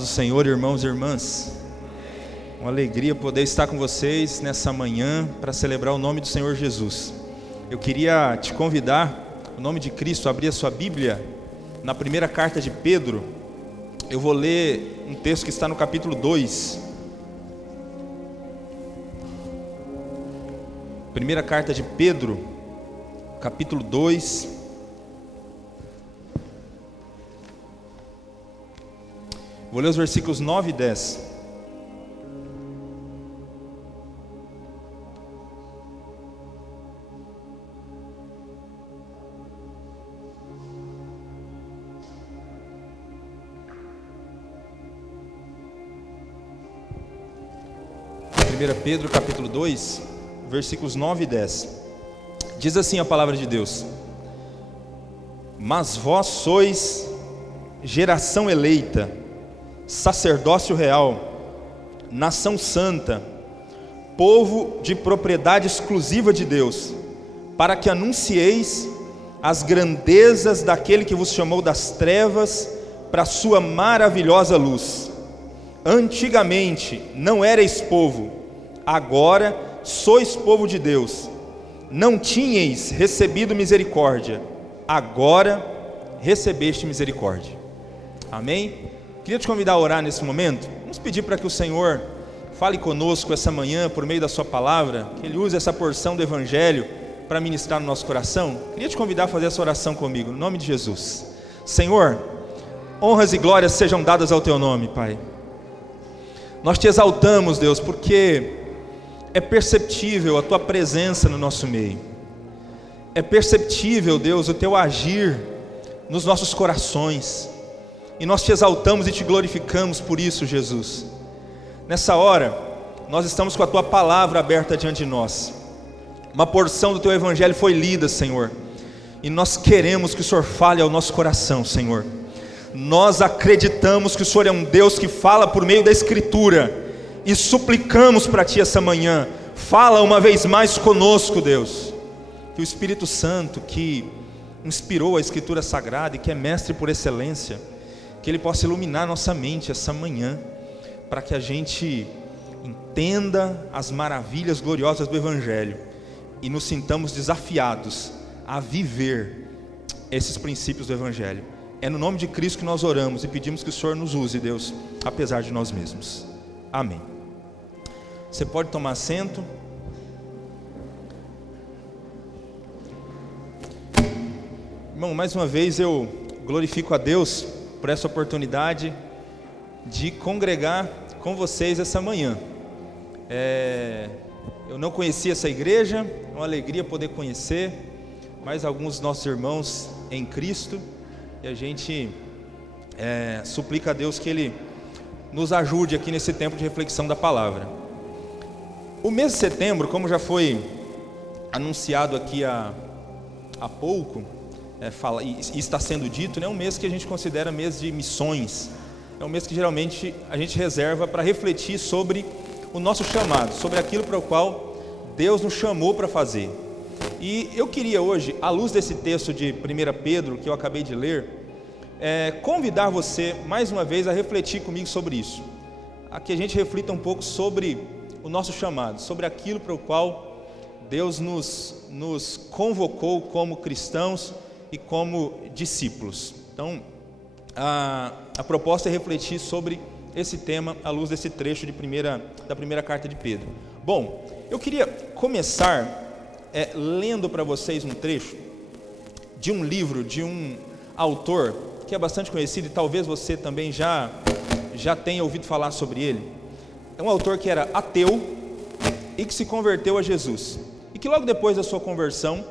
O Senhor, irmãos e irmãs, uma alegria poder estar com vocês nessa manhã para celebrar o nome do Senhor Jesus. Eu queria te convidar, em nome de Cristo, a abrir a sua Bíblia na primeira carta de Pedro. Eu vou ler um texto que está no capítulo 2. Primeira carta de Pedro, capítulo 2. Vou ler os versículos 9 e 10. Primeira Pedro, capítulo 2, versículos 9 e 10. Diz assim a palavra de Deus: Mas vós sois geração eleita, sacerdócio real, nação santa, povo de propriedade exclusiva de Deus, para que anuncieis as grandezas daquele que vos chamou das trevas para a sua maravilhosa luz. Antigamente não erais povo, agora sois povo de Deus. Não tinhais recebido misericórdia, agora recebeste misericórdia. Amém? Queria te convidar a orar nesse momento. Vamos pedir para que o Senhor fale conosco essa manhã por meio da sua palavra, que Ele use essa porção do Evangelho para ministrar no nosso coração. Queria te convidar a fazer essa oração comigo, no nome de Jesus. Senhor, honras e glórias sejam dadas ao Teu nome, Pai. Nós Te exaltamos, Deus, porque é perceptível a Tua presença no nosso meio. É perceptível, Deus, o Teu agir nos nossos corações. E nós Te exaltamos e Te glorificamos por isso, Jesus. Nessa hora, nós estamos com a Tua palavra aberta diante de nós. Uma porção do Teu Evangelho foi lida, Senhor. E nós queremos que o Senhor fale ao nosso coração, Senhor. Nós acreditamos que o Senhor é um Deus que fala por meio da Escritura. E suplicamos para Ti essa manhã, fala uma vez mais conosco, Deus. Que o Espírito Santo, que inspirou a Escritura Sagrada e que é mestre por excelência, que Ele possa iluminar nossa mente essa manhã, para que a gente entenda as maravilhas gloriosas do Evangelho e nos sintamos desafiados a viver esses princípios do Evangelho. É no nome de Cristo que nós oramos e pedimos que o Senhor nos use, Deus, apesar de nós mesmos. Amém. Você pode tomar assento. Irmão, mais uma vez eu glorifico a Deus por essa oportunidade de congregar com vocês essa manhã. Eu não conhecia essa igreja, é uma alegria poder conhecer mais alguns dos nossos irmãos em Cristo, e a gente suplica a Deus que Ele nos ajude aqui nesse tempo de reflexão da palavra. O mês de setembro, como já foi anunciado aqui há pouco, e está sendo dito, é um mês que a gente considera mês de missões. É um mês que geralmente a gente reserva para refletir sobre o nosso chamado, sobre aquilo para o qual Deus nos chamou para fazer. E eu queria hoje, à luz desse texto de 1 Pedro que eu acabei de ler, convidar você mais uma vez a refletir comigo sobre isso, a que a gente reflita um pouco sobre o nosso chamado, sobre aquilo para o qual Deus nos convocou como cristãos e como discípulos. Então, a proposta é refletir sobre esse tema à luz desse trecho da primeira carta de Pedro. Bom, eu queria começar lendo para vocês um trecho de um livro de um autor que é bastante conhecido e talvez você também já tenha ouvido falar sobre ele. É um autor que era ateu e que se converteu a Jesus, e que logo depois da sua conversão,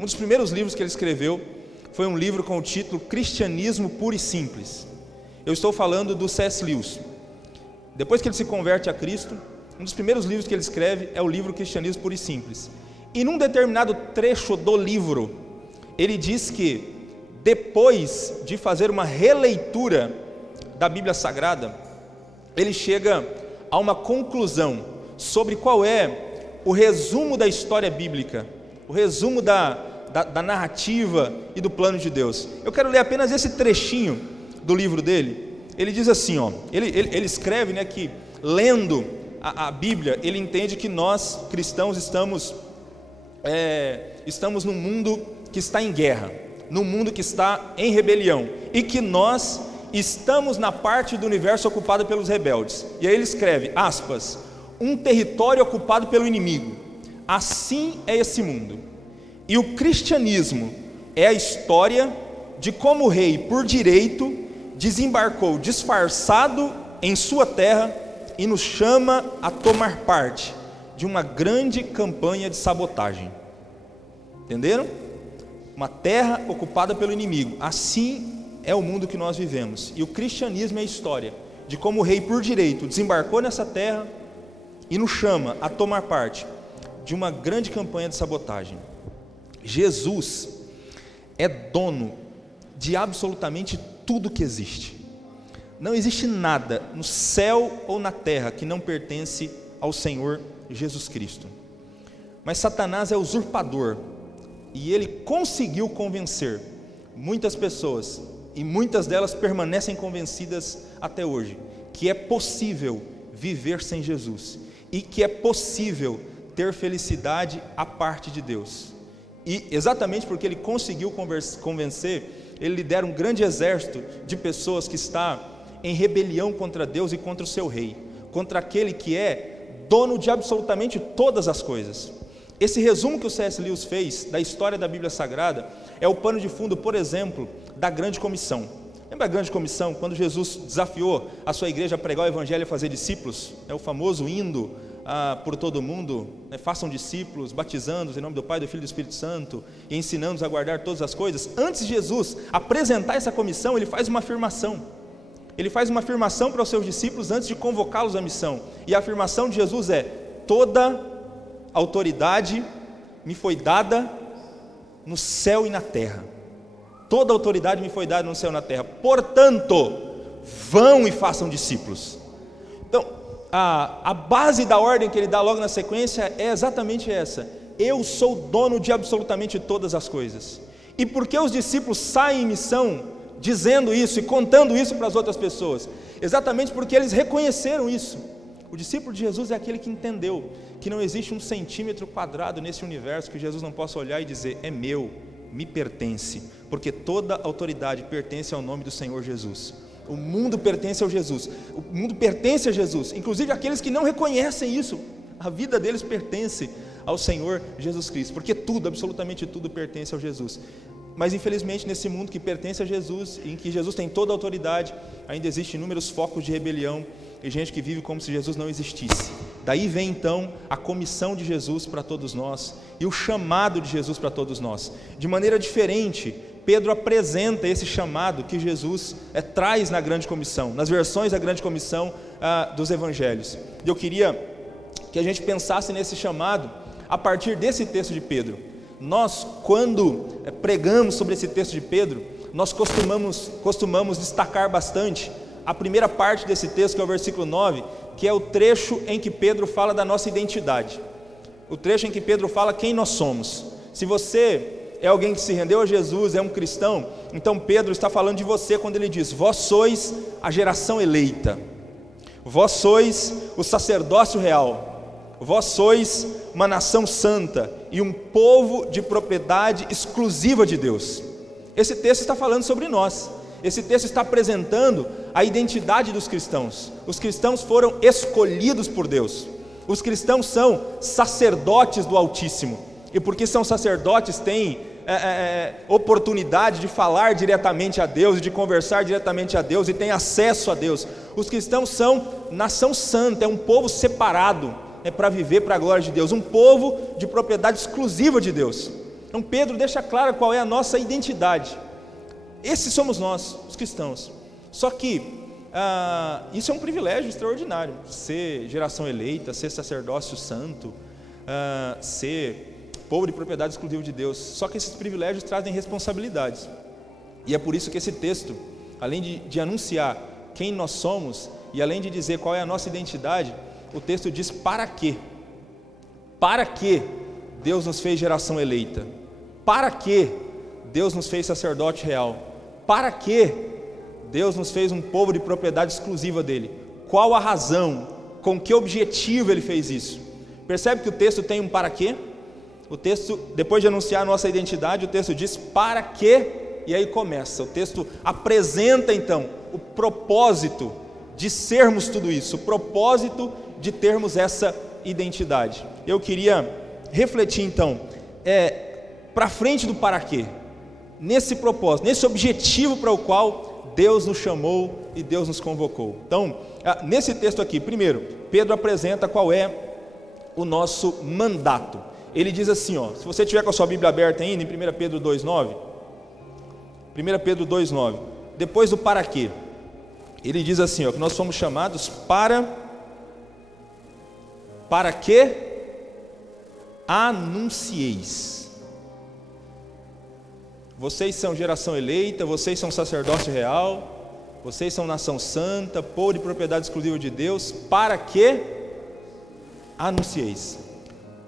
um dos primeiros livros que ele escreveu foi um livro com o título Cristianismo Puro e Simples. Eu estou falando do C.S. Lewis. Depois que ele se converte a Cristo, um dos primeiros livros que ele escreve é o livro Cristianismo Puro e Simples. E num determinado trecho do livro, ele diz que depois de fazer uma releitura da Bíblia Sagrada, ele chega a uma conclusão sobre qual é o resumo da história bíblica, o resumo da narrativa e do plano de Deus. Eu quero ler apenas esse trechinho do livro dele. ele diz assim, ó, ele escreve, né, que lendo a Bíblia, ele entende que nós cristãos estamos num mundo que está em guerra, num mundo que está em rebelião, e que nós estamos na parte do universo ocupada pelos rebeldes. E aí ele escreve, aspas, um território ocupado pelo inimigo. Assim é esse mundo. E o cristianismo é a história de como o rei, por direito, desembarcou disfarçado em sua terra e nos chama a tomar parte de uma grande campanha de sabotagem. Entenderam? Uma terra ocupada pelo inimigo. Assim é o mundo que nós vivemos. E o cristianismo é a história de como o rei, por direito, desembarcou nessa terra e nos chama a tomar parte de uma grande campanha de sabotagem. Jesus é dono de absolutamente tudo que existe. Não existe nada no céu ou na terra que não pertence ao Senhor Jesus Cristo. Mas Satanás é usurpador e ele conseguiu convencer muitas pessoas, e muitas delas permanecem convencidas até hoje, que é possível viver sem Jesus e que é possível ter felicidade à parte de Deus. E exatamente porque ele conseguiu convencer, ele lidera um grande exército de pessoas que está em rebelião contra Deus e contra o seu rei, contra aquele que é dono de absolutamente todas as coisas. Esse resumo que o C.S. Lewis fez da história da Bíblia Sagrada é o pano de fundo, por exemplo, da Grande Comissão. Lembra a Grande Comissão, quando Jesus desafiou a sua igreja a pregar o Evangelho e a fazer discípulos? É o famoso indo por todo mundo, né? Façam discípulos, batizando-os em nome do Pai, do Filho e do Espírito Santo, e ensinando-os a guardar todas as coisas. Antes de Jesus apresentar essa comissão, ele faz uma afirmação. Ele faz uma afirmação para os seus discípulos antes de convocá-los à missão. E a afirmação de Jesus é: toda autoridade me foi dada no céu e na terra. Toda autoridade me foi dada no céu e na terra. Portanto, vão e façam discípulos. Então, a base da ordem que ele dá logo na sequência é exatamente essa: eu sou dono de absolutamente todas as coisas. E por que os discípulos saem em missão dizendo isso e contando isso para as outras pessoas? Exatamente porque eles reconheceram isso. O discípulo de Jesus é aquele que entendeu que não existe 1 centímetro quadrado nesse universo que Jesus não possa olhar e dizer: é meu, me pertence, porque toda autoridade pertence ao nome do Senhor Jesus. O mundo pertence ao Jesus, o mundo pertence a Jesus, inclusive aqueles que não reconhecem isso, a vida deles pertence ao Senhor Jesus Cristo, porque tudo, absolutamente tudo pertence ao Jesus. Mas infelizmente nesse mundo que pertence a Jesus, em que Jesus tem toda a autoridade, ainda existem inúmeros focos de rebelião e gente que vive como se Jesus não existisse. Daí vem então a comissão de Jesus para todos nós e o chamado de Jesus para todos nós. De maneira diferente, Pedro apresenta esse chamado que Jesus traz na grande comissão, nas versões da grande comissão dos evangelhos. E eu queria que a gente pensasse nesse chamado a partir desse texto de Pedro. Nós, quando pregamos sobre esse texto de Pedro, nós costumamos destacar bastante a primeira parte desse texto, que é o versículo 9, que é o trecho em que Pedro fala da nossa identidade, o trecho em que Pedro fala quem nós somos. Se você é alguém que se rendeu a Jesus, é um cristão, então Pedro está falando de você quando ele diz: vós sois a geração eleita, vós sois o sacerdócio real, vós sois uma nação santa e um povo de propriedade exclusiva de Deus. Esse texto está falando sobre nós. Esse texto está apresentando a identidade dos cristãos. Os cristãos foram escolhidos por Deus. Os cristãos são sacerdotes do Altíssimo. E porque são sacerdotes, têm oportunidade de falar diretamente a Deus, de conversar diretamente a Deus, e têm acesso a Deus. Os cristãos são nação santa, é um povo separado, para viver para a glória de Deus, um povo de propriedade exclusiva de Deus. Então Pedro deixa claro qual é a nossa identidade. Esses somos nós, os cristãos. Só que isso é um privilégio extraordinário, ser geração eleita, ser sacerdócio santo, ser povo de propriedade exclusiva de Deus. Só que esses privilégios trazem responsabilidades. E é por isso que esse texto, além de anunciar quem nós somos, e além de dizer qual é a nossa identidade, o texto diz para quê? Para que Deus nos fez geração eleita? Para que Deus nos fez sacerdote real? Para que Deus nos fez um povo de propriedade exclusiva dele. Qual a razão? Com que objetivo ele fez isso? Percebe que o texto tem um para quê? O texto, depois de anunciar a nossa identidade, o texto diz para quê? E aí começa, o texto apresenta então o propósito de sermos tudo isso, o propósito de termos essa identidade. Eu queria refletir então, para frente do para quê, nesse propósito, nesse objetivo para o qual Deus nos chamou e Deus nos convocou. Então, nesse texto aqui, primeiro, Pedro apresenta qual é o nosso mandato. Ele diz assim, se você tiver com a sua Bíblia aberta ainda, em 1 Pedro 2,9, 1 Pedro 2,9, depois do para quê, ele diz assim, que nós fomos chamados para que anuncieis. Vocês são geração eleita, vocês são sacerdócio real, vocês são nação santa, povo de propriedade exclusiva de Deus, para que anuncieis.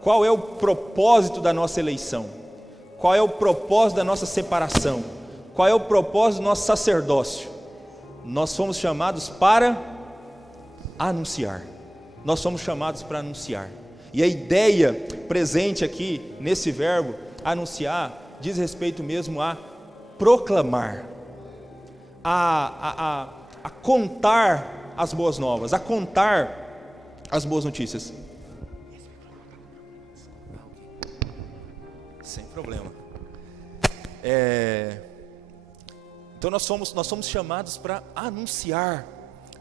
Qual é o propósito da nossa eleição? Qual é o propósito da nossa separação? Qual é o propósito do nosso sacerdócio? Nós fomos chamados para anunciar. Nós somos chamados para anunciar. E a ideia presente aqui nesse verbo, anunciar, diz respeito mesmo a proclamar, a contar as boas novas, a contar as boas notícias. Sem problema. Então nós somos chamados para anunciar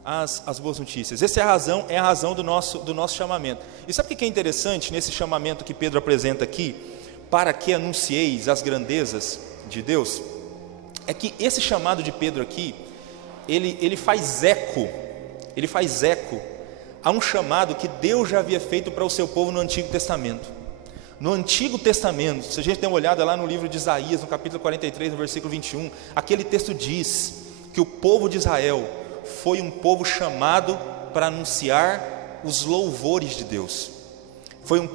as boas notícias. Essa é a razão do nosso chamamento. E sabe o que é interessante nesse chamamento que Pedro apresenta aqui? Para que anuncieis as grandezas de Deus? É que esse chamado de Pedro aqui, ele faz eco a um chamado que Deus já havia feito para o seu povo no Antigo Testamento. No Antigo Testamento, se a gente der uma olhada lá no livro de Isaías, no capítulo 43, no versículo 21, aquele texto diz que o povo de Israel foi um povo chamado para anunciar os louvores de Deus. Foi um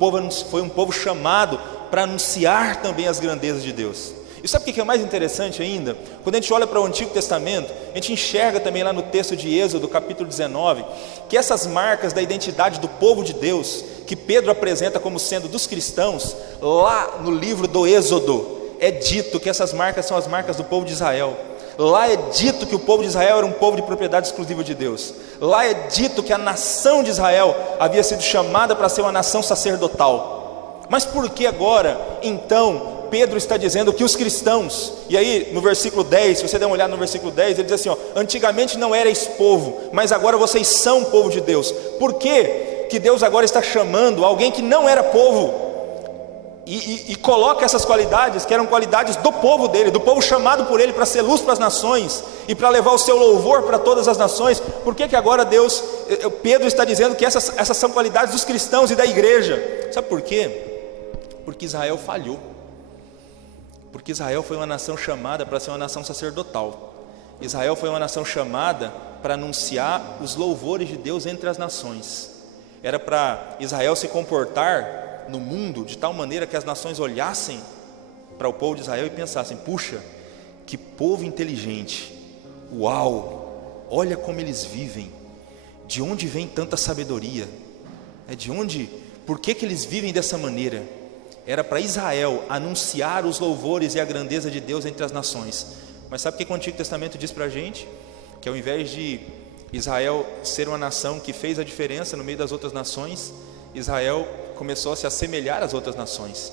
povo chamado para anunciar também as grandezas de Deus. E sabe o que é mais interessante ainda? Quando a gente olha para o Antigo Testamento, a gente enxerga também lá no texto de Êxodo, capítulo 19, que essas marcas da identidade do povo de Deus, que Pedro apresenta como sendo dos cristãos, lá no livro do Êxodo, é dito que essas marcas são as marcas do povo de Israel. Lá é dito que o povo de Israel era um povo de propriedade exclusiva de Deus. Lá é dito que a nação de Israel havia sido chamada para ser uma nação sacerdotal. Mas por que agora, então, Pedro está dizendo que os cristãos, e aí no versículo 10, se você der uma olhada no versículo 10, ele diz assim, antigamente não erais povo, mas agora vocês são povo de Deus. Por que Deus agora está chamando alguém que não era povo, e coloca essas qualidades, que eram qualidades do povo dele, do povo chamado por ele para ser luz para as nações, e para levar o seu louvor para todas as nações? Por que agora Pedro está dizendo que essas são qualidades dos cristãos e da igreja? Sabe por quê? Porque Israel falhou. Porque Israel foi uma nação chamada para ser uma nação sacerdotal. Israel foi uma nação chamada para anunciar os louvores de Deus entre as nações. Era para Israel se comportar no mundo de tal maneira que as nações olhassem para o povo de Israel e pensassem, puxa, que povo inteligente, uau, olha como eles vivem, de onde vem tanta sabedoria, por que eles vivem dessa maneira? Era para Israel anunciar os louvores e a grandeza de Deus entre as nações. Mas sabe o que o Antigo Testamento diz para a gente? Que ao invés de Israel ser uma nação que fez a diferença no meio das outras nações, Israel começou a se assemelhar às outras nações.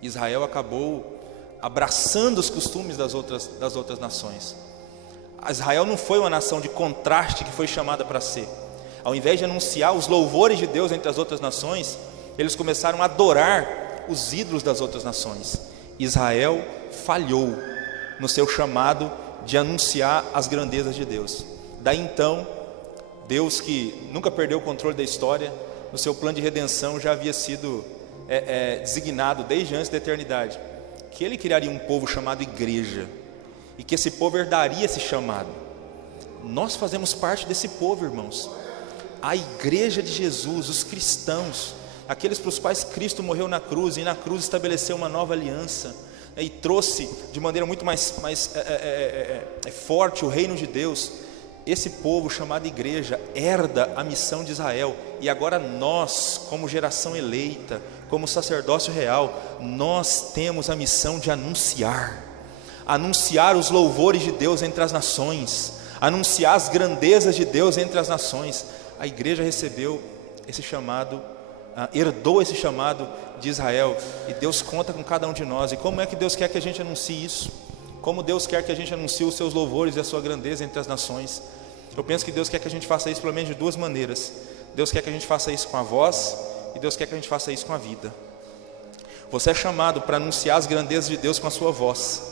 Israel acabou abraçando os costumes das outras nações. Israel não foi uma nação de contraste que foi chamada para ser. Ao invés de anunciar os louvores de Deus entre as outras nações, eles começaram a adorar os ídolos das outras nações. Israel falhou no seu chamado de anunciar as grandezas de Deus. Daí então, Deus, que nunca perdeu o controle da história, no seu plano de redenção já havia sido designado desde antes da eternidade, que Ele criaria um povo chamado igreja, e que esse povo herdaria esse chamado. Nós fazemos parte desse povo, irmãos. A igreja de Jesus, os cristãos, aqueles para os quais Cristo morreu na cruz, e na cruz estabeleceu uma nova aliança. e trouxe de maneira muito mais forte o reino de Deus, esse povo chamado igreja herda a missão de Israel, e agora nós, como geração eleita, como sacerdócio real, nós temos a missão de anunciar os louvores de Deus entre as nações, anunciar as grandezas de Deus entre as nações. A igreja recebeu esse chamado, herdou esse chamado de Israel, e Deus conta com cada um de nós. E como é que Deus quer que a gente anuncie isso? Como Deus quer que a gente anuncie os seus louvores e a sua grandeza entre as nações? Eu penso que Deus quer que a gente faça isso pelo menos de duas maneiras. Deus quer que a gente faça isso com a voz, e Deus quer que a gente faça isso com a vida. Você é chamado para anunciar as grandezas de Deus com a sua voz,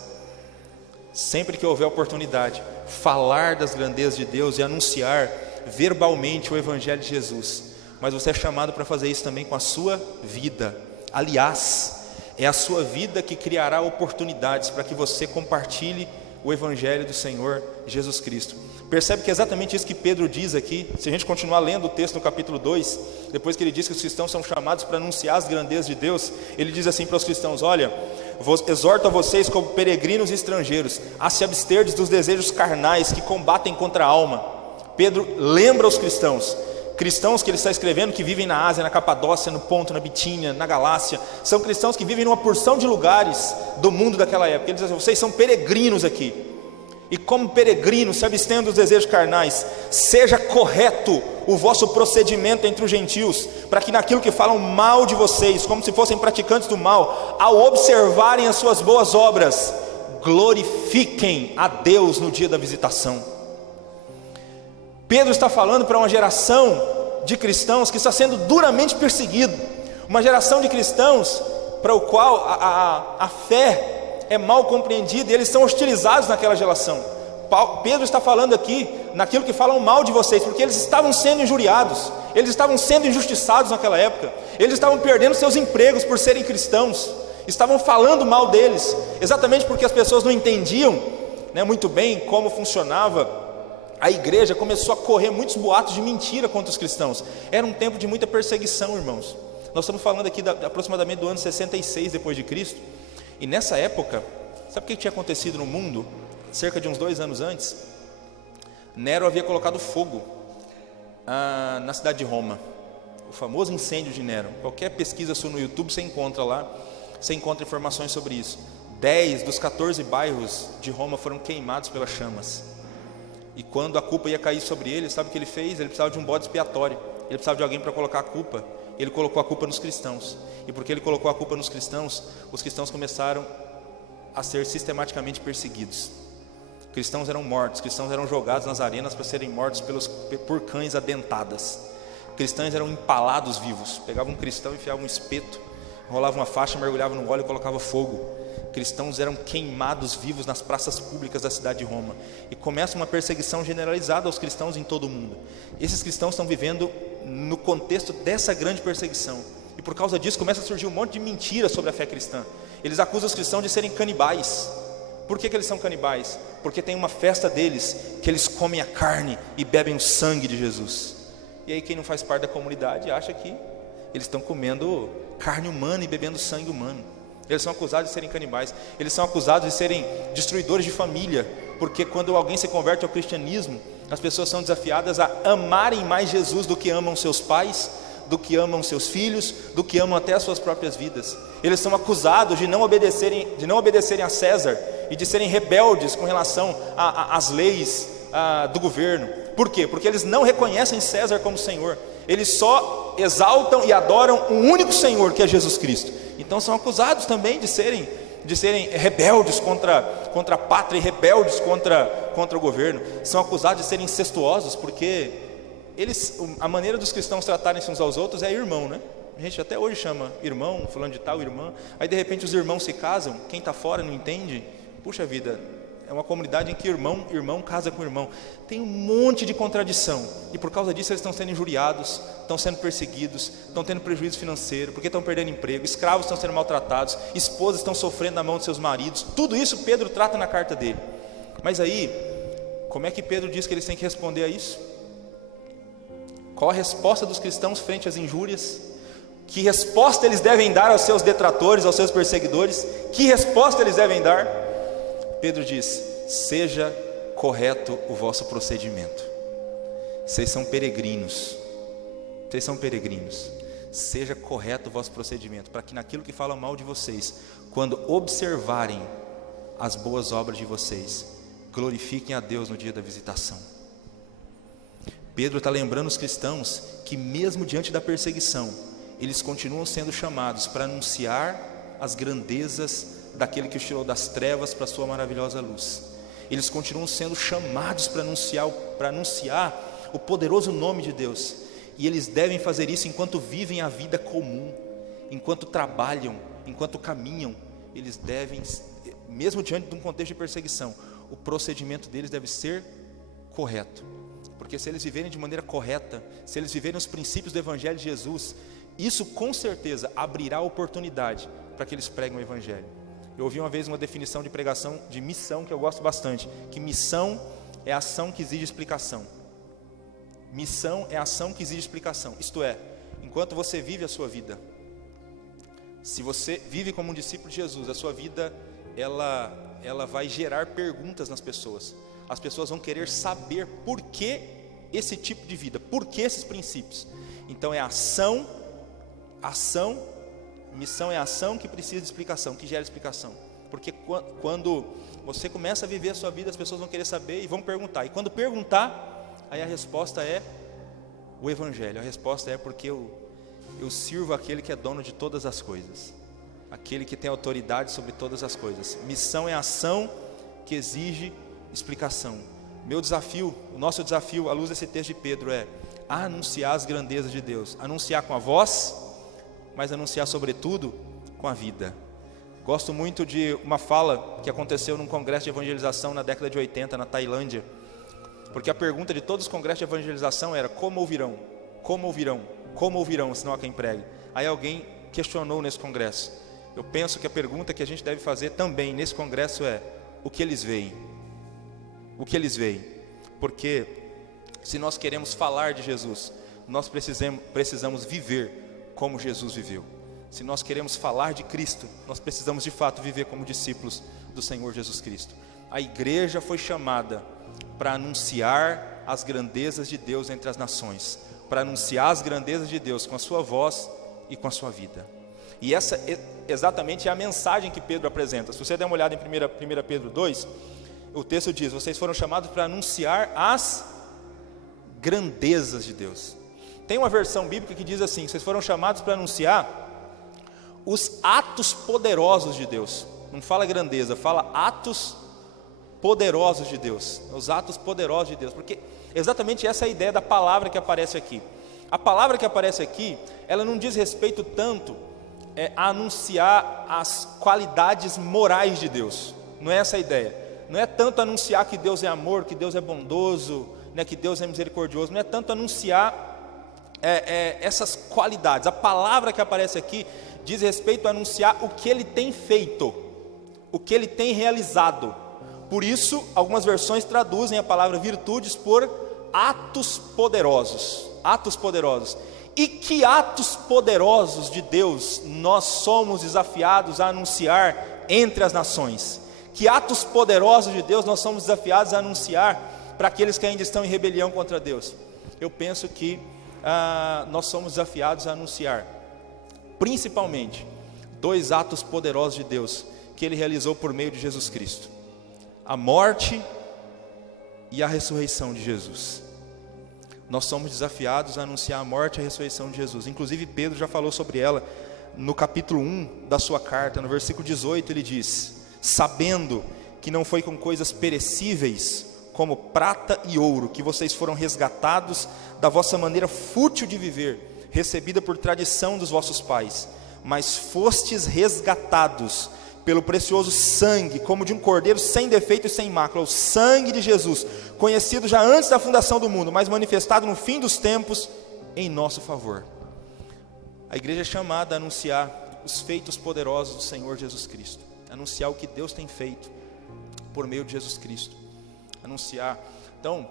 sempre que houver oportunidade, falar das grandezas de Deus e anunciar verbalmente o Evangelho de Jesus. Mas você é chamado para fazer isso também com a sua vida. Aliás, é a sua vida que criará oportunidades para que você compartilhe o Evangelho do Senhor Jesus Cristo. Percebe que é exatamente isso que Pedro diz aqui. Se a gente continuar lendo o texto no capítulo 2, depois que ele diz que os cristãos são chamados para anunciar as grandezas de Deus, ele diz assim para os cristãos: olha, exorto a vocês como peregrinos e estrangeiros a se absterdes dos desejos carnais que combatem contra a alma. Pedro lembra os cristãos que ele está escrevendo, que vivem na Ásia, na Capadócia, no Ponto, na Bitínia, na Galácia. São cristãos que vivem numa porção de lugares do mundo daquela época. Ele diz assim: vocês são peregrinos aqui, e como peregrinos se abstenham dos desejos carnais. Seja correto o vosso procedimento entre os gentios, para que naquilo que falam mal de vocês, como se fossem praticantes do mal, ao observarem as suas boas obras, glorifiquem a Deus no dia da visitação. Pedro está falando para uma geração de cristãos que está sendo duramente perseguido, uma geração de cristãos para o qual a fé é mal compreendida, e eles são hostilizados naquela geração. Pedro está falando aqui naquilo que falam mal de vocês, porque eles estavam sendo injuriados, eles estavam sendo injustiçados naquela época, eles estavam perdendo seus empregos por serem cristãos, estavam falando mal deles, exatamente porque as pessoas não entendiam, muito bem como funcionava a igreja. Começou a correr muitos boatos de mentira contra os cristãos. Era um tempo de muita perseguição, irmãos. Nós estamos falando aqui aproximadamente do ano 66 depois de Cristo. E nessa época, sabe o que tinha acontecido no mundo? Cerca de uns 2 anos antes, Nero havia colocado fogo na cidade de Roma. O famoso incêndio de Nero. Qualquer pesquisa sua no YouTube você encontra lá, você encontra informações sobre isso. 10 dos 14 bairros de Roma foram queimados pelas chamas. E quando a culpa ia cair sobre ele, sabe o que ele fez? Ele precisava de um bode expiatório, ele precisava de alguém para colocar a culpa. Ele colocou a culpa nos cristãos. E porque ele colocou a culpa nos cristãos, os cristãos começaram a ser sistematicamente perseguidos. Cristãos eram mortos, cristãos eram jogados nas arenas para serem mortos por cães adentadas. Cristãos eram empalados vivos. Pegava um cristão, enfiava um espeto, enrolava uma faixa, mergulhava no óleo e colocava fogo. Cristãos eram queimados vivos nas praças públicas da cidade de Roma. E começa uma perseguição generalizada aos cristãos em todo o mundo. Esses cristãos estão vivendo no contexto dessa grande perseguição. E por causa disso começa a surgir um monte de mentiras sobre a fé cristã. Eles acusam os cristãos de serem canibais. Por que eles são canibais? Porque tem uma festa deles, que eles comem a carne e bebem o sangue de Jesus. E aí quem não faz parte da comunidade acha que eles estão comendo carne humana e bebendo sangue humano. Eles são acusados de serem canibais. Eles são acusados de serem destruidores de família, porque quando alguém se converte ao cristianismo, as pessoas são desafiadas a amarem mais Jesus do que amam seus pais, do que amam seus filhos, do que amam até as suas próprias vidas. Eles são acusados de não obedecerem a César e de serem rebeldes com relação às leis do governo. Por quê? Porque eles não reconhecem César como Senhor. Eles só exaltam e adoram um único Senhor, que é Jesus Cristo. Então são acusados também de serem rebeldes contra a pátria e rebeldes contra o governo. São acusados de serem incestuosos, porque a maneira dos cristãos tratarem-se uns aos outros é irmão, né? A gente até hoje chama irmão, fulano de tal, irmã. Aí de repente os irmãos se casam, quem está fora não entende. Puxa vida, é uma comunidade em que irmão casa com irmão. Tem um monte de contradição, e por causa disso eles estão sendo injuriados, estão sendo perseguidos, estão tendo prejuízo financeiro, porque estão perdendo emprego, escravos estão sendo maltratados, esposas estão sofrendo na mão de seus maridos. Tudo isso Pedro trata na carta dele. Mas aí, como é que Pedro diz que eles têm que responder a isso? Qual a resposta dos cristãos frente às injúrias? Que resposta eles devem dar aos seus detratores, aos seus perseguidores? Que resposta eles devem dar? Pedro diz: seja correto o vosso procedimento. Vocês são peregrinos. Vocês são peregrinos. Seja correto o vosso procedimento, para que naquilo que fala mal de vocês, quando observarem as boas obras de vocês, glorifiquem a Deus no dia da visitação. Pedro está lembrando os cristãos que mesmo diante da perseguição, eles continuam sendo chamados para anunciar as grandezas daquele que os tirou das trevas para a sua maravilhosa luz. Eles continuam sendo chamados para anunciar o poderoso nome de Deus. E eles devem fazer isso enquanto vivem a vida comum, enquanto trabalham, enquanto caminham. Eles devem, mesmo diante de um contexto de perseguição, o procedimento deles deve ser correto. Porque se eles viverem de maneira correta, se eles viverem os princípios do Evangelho de Jesus, isso com certeza abrirá oportunidade para que eles preguem o Evangelho. Eu ouvi uma vez uma definição de pregação de missão que eu gosto bastante, que missão é ação que exige explicação. Missão é ação que exige explicação. Isto é, enquanto você vive a sua vida, se você vive como um discípulo de Jesus, a sua vida ela vai gerar perguntas nas pessoas. As pessoas vão querer saber por que esse tipo de vida, por que esses princípios. Então é ação, missão é ação que precisa de explicação, que gera explicação. Porque quando você começa a viver a sua vida, as pessoas vão querer saber e vão perguntar. E quando perguntar, aí a resposta é o Evangelho. A resposta é porque eu sirvo aquele que é dono de todas as coisas, aquele que tem autoridade sobre todas as coisas. Missão é ação que exige explicação. Meu desafio, o nosso desafio à luz desse texto de Pedro é anunciar as grandezas de Deus, anunciar com a voz, mas anunciar sobretudo com a vida. Gosto muito de uma fala que aconteceu num congresso de evangelização na década de 80 na Tailândia, porque a pergunta de todos os congressos de evangelização era: como ouvirão? Como ouvirão? Como ouvirão, se não há quem pregue? Aí alguém questionou nesse congresso. Eu penso que a pergunta que a gente deve fazer também nesse congresso é: o que eles veem? O que eles veem? Porque se nós queremos falar de Jesus, nós precisamos viver como Jesus viveu. Se nós queremos falar de Cristo, nós precisamos de fato viver como discípulos do Senhor Jesus Cristo. A igreja foi chamada para anunciar as grandezas de Deus entre as nações, para anunciar as grandezas de Deus com a sua voz e com a sua vida. E essa exatamente é a mensagem que Pedro apresenta. Se você der uma olhada em 1 Pedro 2, o texto diz: vocês foram chamados para anunciar as grandezas de Deus. Tem uma versão bíblica que diz assim: vocês foram chamados para anunciar os atos poderosos de Deus. Não fala grandeza, fala atos poderosos de Deus. Os atos poderosos de Deus, porque exatamente essa é a ideia da palavra que aparece aqui. A palavra que aparece aqui, ela não diz respeito tanto a anunciar as qualidades morais de Deus. Não é essa a ideia. Não é tanto anunciar que Deus é amor, que Deus é bondoso, né, que Deus é misericordioso. Não é tanto anunciar essas qualidades. A palavra que aparece aqui diz respeito a anunciar o que Ele tem feito, o que Ele tem realizado. Por isso, algumas versões traduzem a palavra virtudes por atos poderosos. Atos poderosos. E que atos poderosos de Deus nós somos desafiados a anunciar entre as nações? Que atos poderosos de Deus nós somos desafiados a anunciar para aqueles que ainda estão em rebelião contra Deus? Eu penso que nós somos desafiados a anunciar principalmente 2 atos poderosos de Deus que Ele realizou por meio de Jesus Cristo: a morte e a ressurreição de Jesus. Nós somos desafiados a anunciar a morte e a ressurreição de Jesus. Inclusive Pedro já falou sobre ela no capítulo 1 da sua carta. No versículo 18 ele diz: sabendo que não foi com coisas perecíveis, como prata e ouro, que vocês foram resgatados da vossa maneira fútil de viver, recebida por tradição dos vossos pais, mas fostes resgatados pelo precioso sangue, como de um cordeiro sem defeito e sem mácula, o sangue de Jesus, conhecido já antes da fundação do mundo, mas manifestado no fim dos tempos em nosso favor. A igreja é chamada a anunciar os feitos poderosos do Senhor Jesus Cristo, anunciar o que Deus tem feito por meio de Jesus Cristo, anunciar. Então,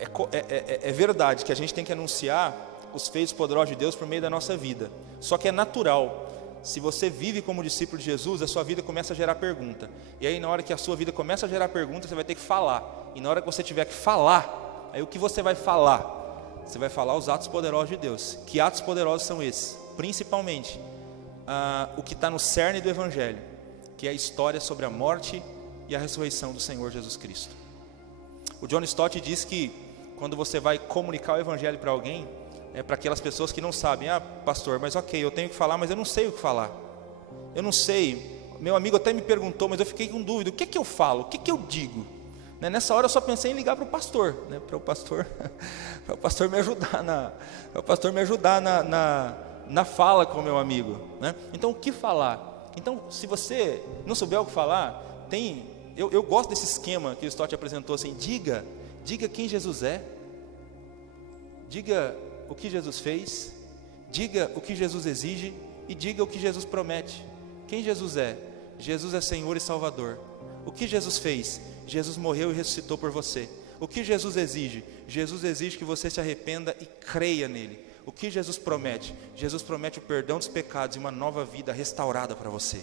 é verdade que a gente tem que anunciar os feitos poderosos de Deus por meio da nossa vida. Só que é natural. Se você vive como discípulo de Jesus, a sua vida começa a gerar pergunta. E aí na hora que a sua vida começa a gerar pergunta, você vai ter que falar. E na hora que você tiver que falar, aí o que você vai falar? Você vai falar os atos poderosos de Deus. Que atos poderosos são esses? Principalmente, o que está no cerne do Evangelho, que é a história sobre a morte e a ressurreição do Senhor Jesus Cristo. O John Stott diz que quando você vai comunicar o Evangelho para alguém, é para aquelas pessoas que não sabem, pastor, mas ok, eu tenho que falar, mas eu não sei o que falar. Eu não sei, meu amigo até me perguntou, mas eu fiquei com dúvida, o que eu falo, o que eu digo? Nessa hora eu só pensei em ligar para o pastor, para o pastor me ajudar na fala com o meu amigo, Então o que falar? Então se você não souber o que falar, eu gosto desse esquema que o Stott apresentou, assim, diga quem Jesus é, diga o que Jesus fez, diga o que Jesus exige e diga o que Jesus promete. Quem Jesus é? Jesus é Senhor e Salvador. O que Jesus fez? Jesus morreu e ressuscitou por você. O que Jesus exige? Jesus exige que você se arrependa e creia nele. O que Jesus promete? Jesus promete o perdão dos pecados e uma nova vida restaurada para você.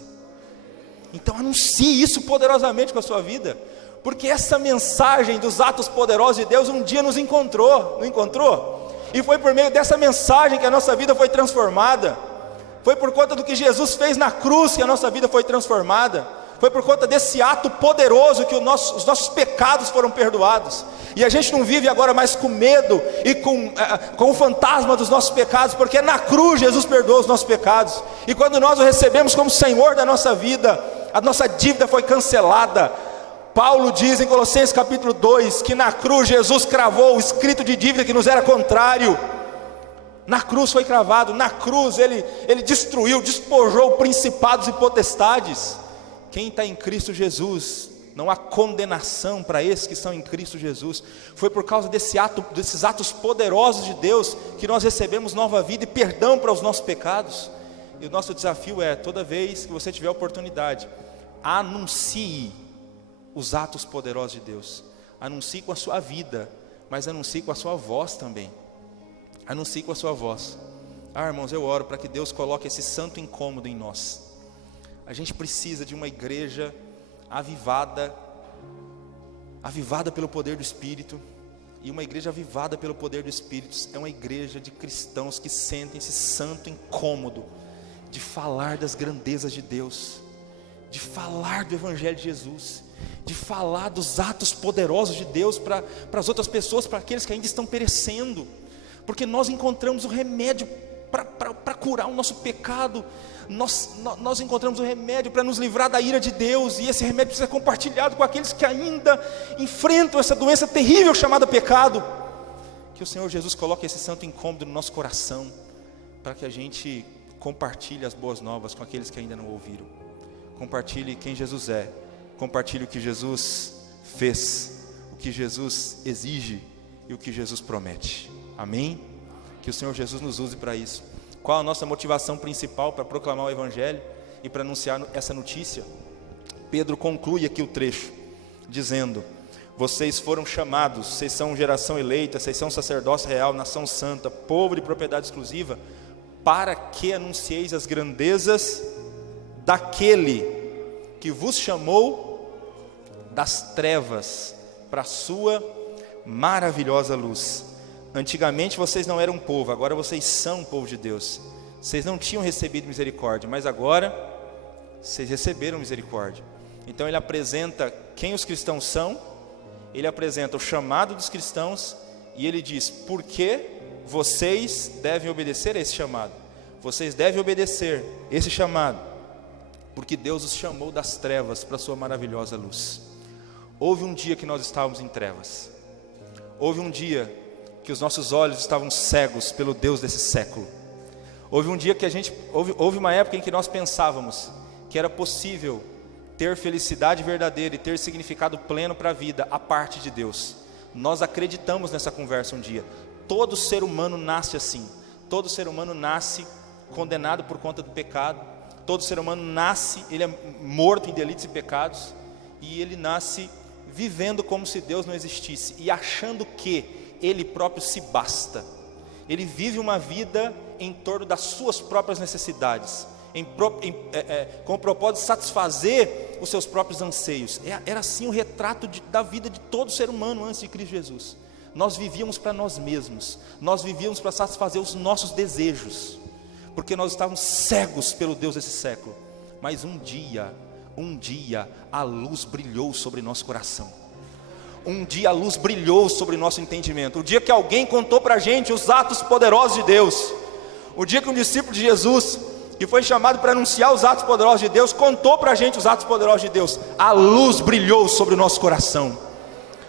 Então anuncie isso poderosamente com a sua vida, porque essa mensagem dos atos poderosos de Deus um dia nos encontrou, não encontrou? E foi por meio dessa mensagem que a nossa vida foi transformada. Foi por conta do que Jesus fez na cruz que a nossa vida foi transformada. Foi por conta desse ato poderoso que os nossos pecados foram perdoados. E a gente não vive agora mais com medo e com o fantasma dos nossos pecados, porque na cruz Jesus perdoou os nossos pecados. E quando nós o recebemos como Senhor da nossa vida, a nossa dívida foi cancelada. Paulo diz em Colossenses capítulo 2, que na cruz Jesus cravou o escrito de dívida que nos era contrário. Na cruz foi cravado, na cruz ele destruiu, despojou principados e potestades. Quem está em Cristo Jesus, não há condenação para esses que estão em Cristo Jesus. Foi por causa desses atos poderosos de Deus que nós recebemos nova vida e perdão para os nossos pecados. E o nosso desafio é, toda vez que você tiver oportunidade, anuncie os atos poderosos de Deus. Anuncie com a sua vida, mas anuncie com a sua voz também. Anuncie com a sua voz. Irmãos, eu oro para que Deus coloque esse santo incômodo em nós. A gente precisa de uma igreja avivada pelo poder do Espírito. E uma igreja avivada pelo poder do Espírito é uma igreja de cristãos que sentem esse santo incômodo de falar das grandezas de Deus, de falar do Evangelho de Jesus, de falar dos atos poderosos de Deus para as outras pessoas, para aqueles que ainda estão perecendo, porque nós encontramos o remédio para curar o nosso pecado. Nós encontramos o remédio para nos livrar da ira de Deus, e esse remédio precisa ser compartilhado com aqueles que ainda enfrentam essa doença terrível chamada pecado. Que o Senhor Jesus coloque esse santo incômodo no nosso coração, para que a gente compartilhe as boas novas com aqueles que ainda não ouviram. Compartilhe quem Jesus é, compartilhe o que Jesus fez, o que Jesus exige e o que Jesus promete. Amém? Que o Senhor Jesus nos use para isso. Qual a nossa motivação principal para proclamar o Evangelho e para anunciar essa notícia? Pedro conclui aqui o trecho, dizendo: vocês foram chamados, vocês são geração eleita, vocês são sacerdócio real, nação santa, povo de propriedade exclusiva, para que anuncieis as grandezas daquele que vos chamou das trevas para a sua maravilhosa luz. Antigamente vocês não eram povo, agora vocês são povo de Deus. Vocês não tinham recebido misericórdia, mas agora vocês receberam misericórdia. Então ele apresenta quem os cristãos são, ele apresenta o chamado dos cristãos, e ele diz por que vocês devem obedecer a esse chamado. Vocês devem obedecer esse chamado, porque Deus os chamou das trevas para a sua maravilhosa luz. Houve um dia que nós estávamos em trevas. Houve um dia que os nossos olhos estavam cegos pelo Deus desse século. Houve um dia que houve uma época em que nós pensávamos que era possível ter felicidade verdadeira e ter significado pleno para a vida a parte de Deus. Nós acreditamos nessa conversa um dia. Todo ser humano nasce assim. Todo ser humano nasce condenado por conta do pecado. Todo ser humano nasce, ele é morto em delitos e pecados, e ele nasce vivendo como se Deus não existisse e achando que ele próprio se basta, ele vive uma vida em torno das suas próprias necessidades, com o propósito de satisfazer os seus próprios anseios. Era assim o retrato da vida de todo ser humano antes de Cristo Jesus. Nós vivíamos para nós mesmos, nós vivíamos para satisfazer os nossos desejos, porque nós estávamos cegos pelo Deus desse século. Mas um dia a luz brilhou sobre nosso coração. Um dia a luz brilhou sobre nosso entendimento. O dia que alguém contou para a gente os atos poderosos de Deus. O dia que um discípulo de Jesus, que foi chamado para anunciar os atos poderosos de Deus, contou para a gente os atos poderosos de Deus. A luz brilhou sobre o nosso coração.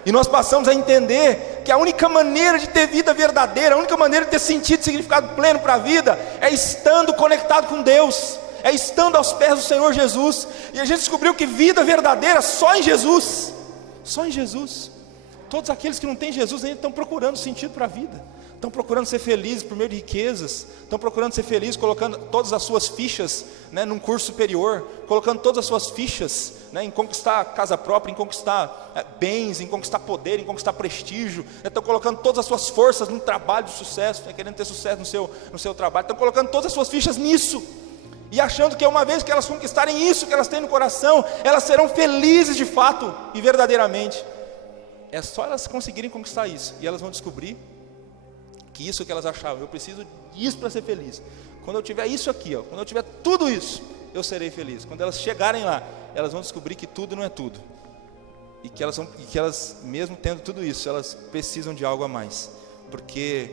E nós passamos a entender que a única maneira de ter vida verdadeira, a única maneira de ter sentido e significado pleno para a vida, é estando conectado com Deus, é estando aos pés do Senhor Jesus. E a gente descobriu que vida verdadeira só em Jesus. Só em Jesus. Todos aqueles que não têm Jesus ainda estão procurando sentido para a vida, estão procurando ser felizes por meio de riquezas, estão procurando ser felizes colocando todas as suas fichas, num curso superior, colocando todas as suas fichas, em conquistar casa própria, em conquistar bens, em conquistar poder, em conquistar prestígio, estão colocando todas as suas forças num trabalho de sucesso, querendo ter sucesso no seu trabalho, estão colocando todas as suas fichas nisso, e achando que uma vez que elas conquistarem isso que elas têm no coração, elas serão felizes de fato e verdadeiramente. É só elas conseguirem conquistar isso, e elas vão descobrir que isso que elas achavam, eu preciso disso para ser feliz. Quando eu tiver isso aqui, quando eu tiver tudo isso, eu serei feliz. Quando elas chegarem lá, elas vão descobrir que tudo não é tudo, e que elas mesmo tendo tudo isso, elas precisam de algo a mais, porque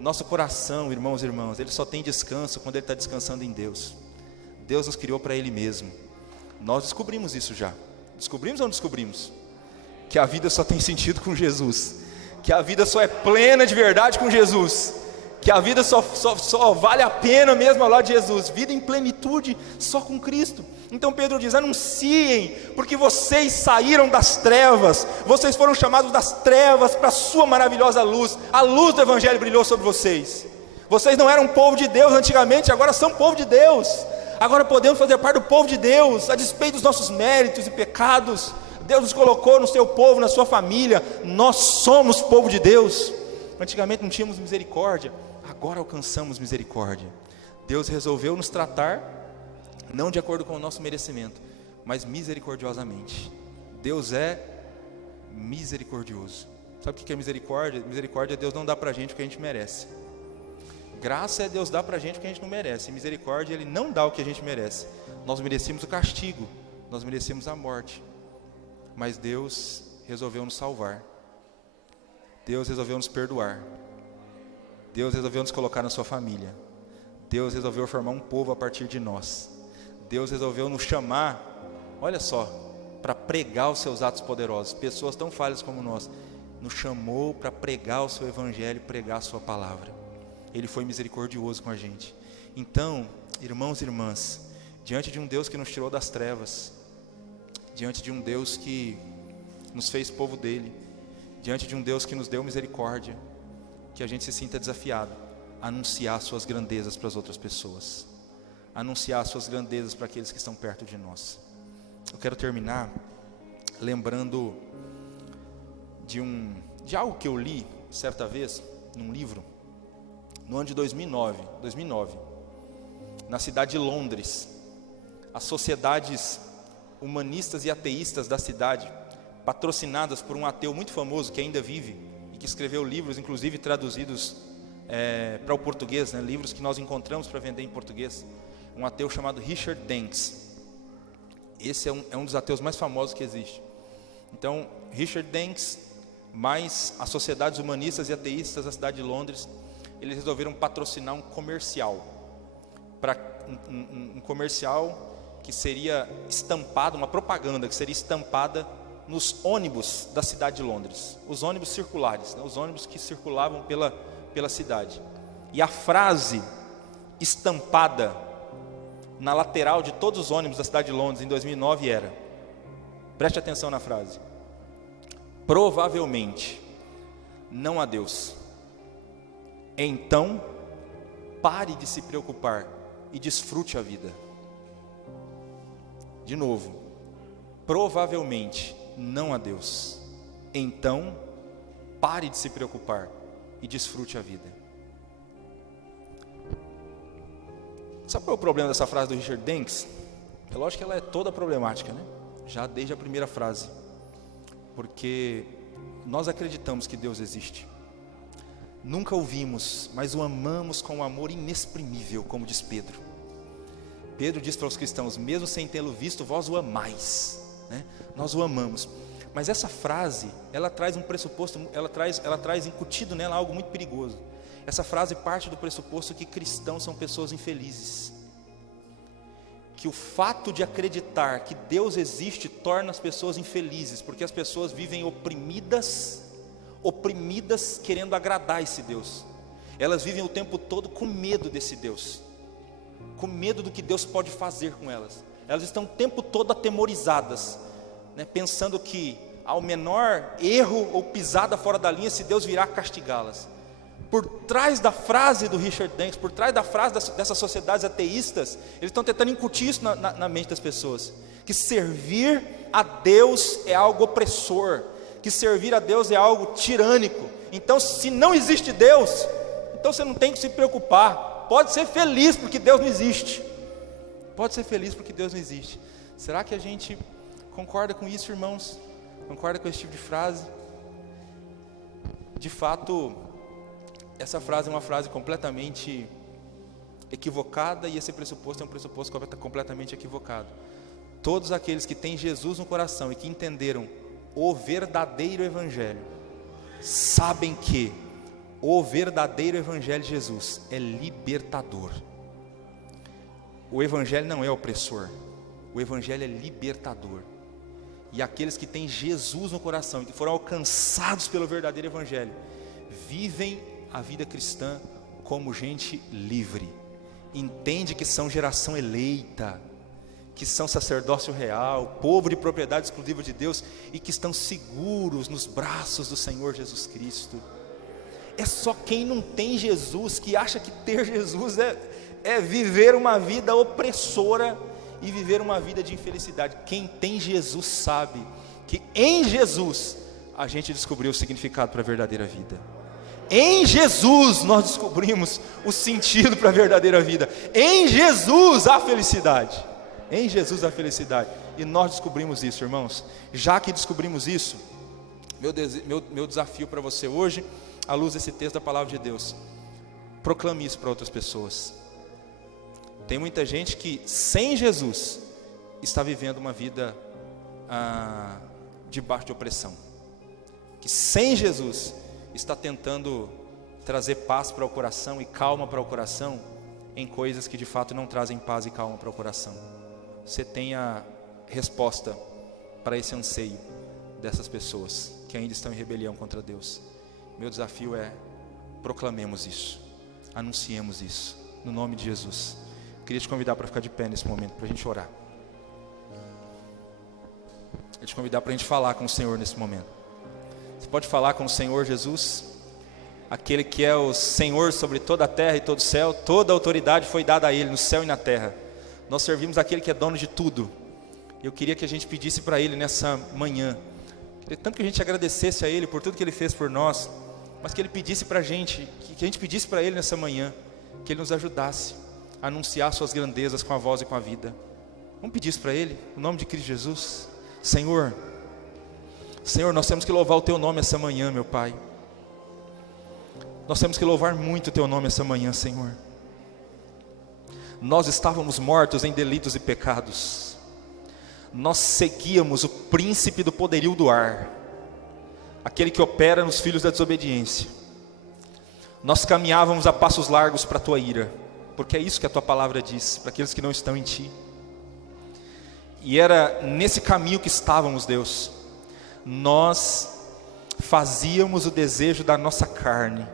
nosso coração, irmãos e irmãs, ele só tem descanso quando ele está descansando em Deus. Deus nos criou para Ele mesmo. Nós descobrimos isso já. Descobrimos ou não descobrimos? Que a vida só tem sentido com Jesus, que a vida só é plena de verdade com Jesus, que a vida só vale a pena mesmo ao lado de Jesus, vida em plenitude só com Cristo. Então Pedro diz: anunciem, porque vocês saíram das trevas, vocês foram chamados das trevas para a sua maravilhosa luz. A luz do Evangelho brilhou sobre vocês. Vocês não eram povo de Deus antigamente, agora são povo de Deus. Agora podemos fazer parte do povo de Deus, a despeito dos nossos méritos e pecados. Deus nos colocou no seu povo, na sua família. Nós somos povo de Deus. Antigamente não tínhamos misericórdia, agora alcançamos misericórdia. Deus resolveu nos tratar, não de acordo com o nosso merecimento, mas misericordiosamente. Deus é misericordioso. Sabe o que é misericórdia? Misericórdia é Deus não dá para a gente o que a gente merece. Graça é Deus dar para a gente o que a gente não merece. E misericórdia, Ele não dá o que a gente merece. Nós merecíamos o castigo, nós merecíamos a morte, mas Deus resolveu nos salvar. Deus resolveu nos perdoar. Deus resolveu nos colocar na sua família. Deus resolveu formar um povo a partir de nós. Deus resolveu nos chamar, olha só, para pregar os seus atos poderosos. Pessoas tão falhas como nós, nos chamou para pregar o seu evangelho, pregar a sua palavra. Ele foi misericordioso com a gente. Então, irmãos e irmãs, diante de um Deus que nos tirou das trevas, diante de um Deus que nos fez povo dele, diante de um Deus que nos deu misericórdia, que a gente se sinta desafiado a anunciar suas grandezas para as outras pessoas, anunciar suas grandezas para aqueles que estão perto de nós. Eu quero terminar lembrando de algo que eu li certa vez num livro, no ano de 2009, na cidade de Londres. As sociedades humanistas e ateístas da cidade, patrocinadas por um ateu muito famoso que ainda vive e que escreveu livros, inclusive traduzidos para o português, livros que nós encontramos para vender em português, um ateu chamado Richard Dawkins. Esse é um dos ateus mais famosos que existe. Então, Richard Dawkins, mais as sociedades humanistas e ateístas da cidade de Londres, eles resolveram patrocinar um comercial, um comercial que seria estampado, uma propaganda que seria estampada nos ônibus da cidade de Londres, os ônibus circulares, os ônibus que circulavam pela cidade. E a frase estampada na lateral de todos os ônibus da cidade de Londres em 2009 era, preste atenção na frase: provavelmente não há Deus, então pare de se preocupar e desfrute a vida. De novo, provavelmente não há Deus, então pare de se preocupar e desfrute a vida. Sabe qual é o problema dessa frase do Richard Dawkins? É lógico que ela é toda problemática, né? Já desde a primeira frase. Porque nós acreditamos que Deus existe. Nunca o vimos, mas o amamos com um amor inexprimível, como diz Pedro. Pedro diz para os cristãos: mesmo sem tê-lo visto, vós o amais, né? Nós o amamos. Mas essa frase, ela traz um pressuposto, ela traz incutido nela algo muito perigoso. Essa frase parte do pressuposto que cristãos são pessoas infelizes. Que o fato de acreditar que Deus existe torna as pessoas infelizes, porque as pessoas vivem oprimidas querendo agradar esse Deus. Elas vivem o tempo todo com medo desse Deus, com medo do que Deus pode fazer com elas. Elas estão o tempo todo atemorizadas, né, pensando que ao menor erro ou pisada fora da linha, esse Deus virá castigá-las. Por trás da frase do Richard Dawkins, por trás da frase dessas sociedades ateístas, eles estão tentando incutir isso na mente das pessoas, que servir a Deus é algo opressor, que servir a Deus é algo tirânico. Então, se não existe Deus, então você não tem que se preocupar, pode ser feliz porque Deus não existe. Pode ser feliz porque Deus não existe. Será que a gente concorda com isso, irmãos? Concorda com esse tipo de frase? De fato, essa frase é uma frase completamente equivocada, e esse pressuposto é um pressuposto completamente equivocado. Todos aqueles que têm Jesus no coração e que entenderam o verdadeiro Evangelho, sabem que o verdadeiro Evangelho de Jesus é libertador. O Evangelho não é opressor, o Evangelho é libertador. E aqueles que têm Jesus no coração e que foram alcançados pelo verdadeiro Evangelho, vivem a vida cristã como gente livre. Entende que são geração eleita, que são sacerdócio real, povo de propriedade exclusiva de Deus, e que estão seguros nos braços do Senhor Jesus Cristo. É só quem não tem Jesus que acha que ter Jesus é viver uma vida opressora e viver uma vida de infelicidade. Quem tem Jesus sabe que em Jesus a gente descobriu o significado para a verdadeira vida. Em Jesus nós descobrimos o sentido para a verdadeira vida. Em Jesus há felicidade. Em Jesus há felicidade. E nós descobrimos isso, irmãos. Já que descobrimos isso, meu desafio para você hoje, à luz desse texto da palavra de Deus, proclame isso para outras pessoas. Tem muita gente que sem Jesus está vivendo uma vida debaixo de opressão, que sem Jesus está tentando trazer paz para o coração e calma para o coração em coisas que de fato não trazem paz e calma para o coração. Você tem a resposta para esse anseio dessas pessoas que ainda estão em rebelião contra Deus. Meu desafio é: proclamemos isso, anunciemos isso, no nome de Jesus. Queria te convidar para ficar de pé nesse momento, para a gente orar. Queria te convidar para a gente falar com o Senhor nesse momento. Você pode falar com o Senhor Jesus, aquele que é o Senhor sobre toda a terra e todo o céu. Toda a autoridade foi dada a Ele no céu e na terra. Nós servimos aquele que é dono de tudo. Eu queria que a gente pedisse para Ele nessa manhã, queria tanto que a gente agradecesse a Ele por tudo que Ele fez por nós, mas que Ele pedisse para a gente, que a gente pedisse para Ele nessa manhã, que Ele nos ajudasse a anunciar suas grandezas com a voz e com a vida. Vamos pedir isso para Ele, no nome de Cristo Jesus. Senhor, nós temos que louvar o Teu nome essa manhã, meu Pai. Nós temos que louvar muito o Teu nome essa manhã, Senhor. Nós estávamos mortos em delitos e pecados. Nós seguíamos o príncipe do poderio do ar, aquele que opera nos filhos da desobediência. Nós caminhávamos a passos largos para a Tua ira, porque é isso que a Tua palavra diz, para aqueles que não estão em Ti. E era nesse caminho que estávamos, Deus. Nós fazíamos o desejo da nossa carne.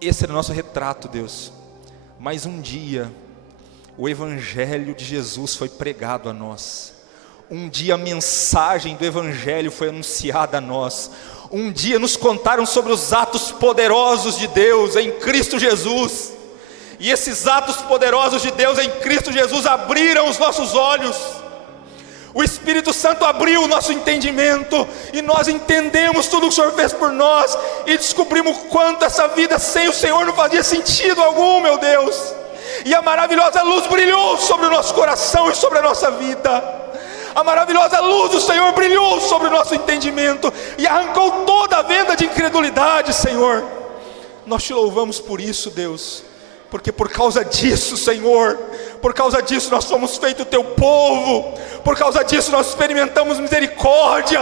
Esse era o nosso retrato, Deus. Mas um dia, o Evangelho de Jesus foi pregado a nós. Um dia a mensagem do Evangelho foi anunciada a nós. Um dia nos contaram sobre os atos poderosos de Deus em Cristo Jesus. E esses atos poderosos de Deus em Cristo Jesus abriram os nossos olhos. O Espírito Santo abriu o nosso entendimento, e nós entendemos tudo que o Senhor fez por nós, e descobrimos quanto essa vida sem o Senhor não fazia sentido algum, meu Deus. e a maravilhosa luz brilhou sobre o nosso coração e sobre a nossa vida. A maravilhosa luz do Senhor brilhou sobre o nosso entendimento e arrancou toda a venda de incredulidade, Senhor. Nós te louvamos por isso, Deus, porque por causa disso, Senhor, por causa disso nós somos feito teu povo, por causa disso nós experimentamos misericórdia,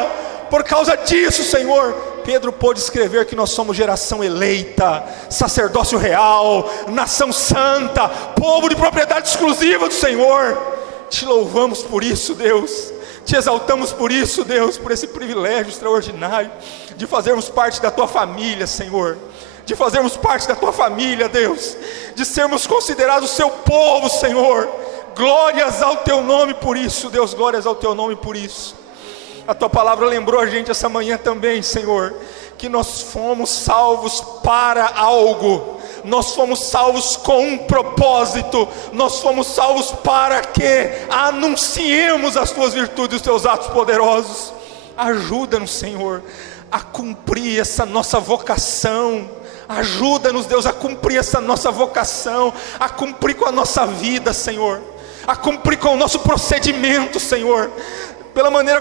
por causa disso, Senhor, Pedro pôde escrever que nós somos geração eleita, sacerdócio real, nação santa, povo de propriedade exclusiva do Senhor. Te louvamos por isso, Deus, te exaltamos por isso, Deus, por esse privilégio extraordinário de fazermos parte da tua família, Senhor, de fazermos parte da tua família, Deus, de sermos considerados seu povo, Senhor. Glórias ao teu nome por isso, Deus, glórias ao teu nome por isso. A tua palavra lembrou a gente essa manhã também, Senhor, que nós fomos salvos para algo, nós fomos salvos com um propósito, nós fomos salvos para que anunciemos as tuas virtudes e os teus atos poderosos. Ajuda-nos, Senhor, a cumprir essa nossa vocação. Ajuda-nos, Deus, a cumprir essa nossa vocação, a cumprir com a nossa vida, Senhor, a cumprir com o nosso procedimento, Senhor, pela maneira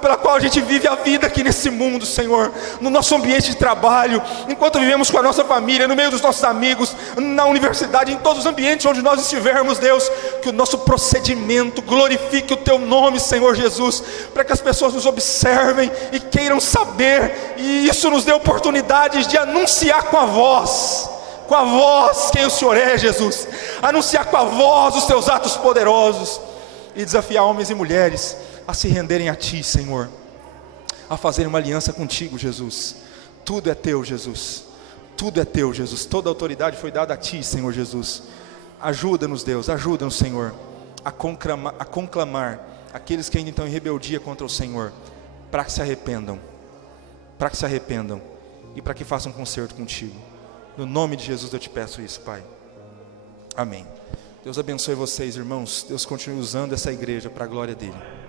pela qual a gente vive a vida aqui nesse mundo, Senhor, no nosso ambiente de trabalho, enquanto vivemos com a nossa família, no meio dos nossos amigos, na universidade, em todos os ambientes onde nós estivermos, Deus, que o nosso procedimento glorifique o teu nome, Senhor Jesus, para que as pessoas nos observem e queiram saber, e isso nos dê oportunidades de anunciar com a voz quem o Senhor é, Jesus, anunciar com a voz os teus atos poderosos, e desafiar homens e mulheres a se renderem a ti, Senhor, a fazerem uma aliança contigo, Jesus. Tudo é teu, Jesus, tudo é teu, Jesus, toda a autoridade foi dada a ti, Senhor Jesus. Ajuda-nos, Deus, ajuda-nos, Senhor, a conclamar aqueles que ainda estão em rebeldia contra o Senhor, para que se arrependam, e para que façam um concerto contigo. No nome de Jesus eu te peço isso, Pai. Amém. Deus abençoe vocês, irmãos. Deus continue usando essa igreja para a glória dele.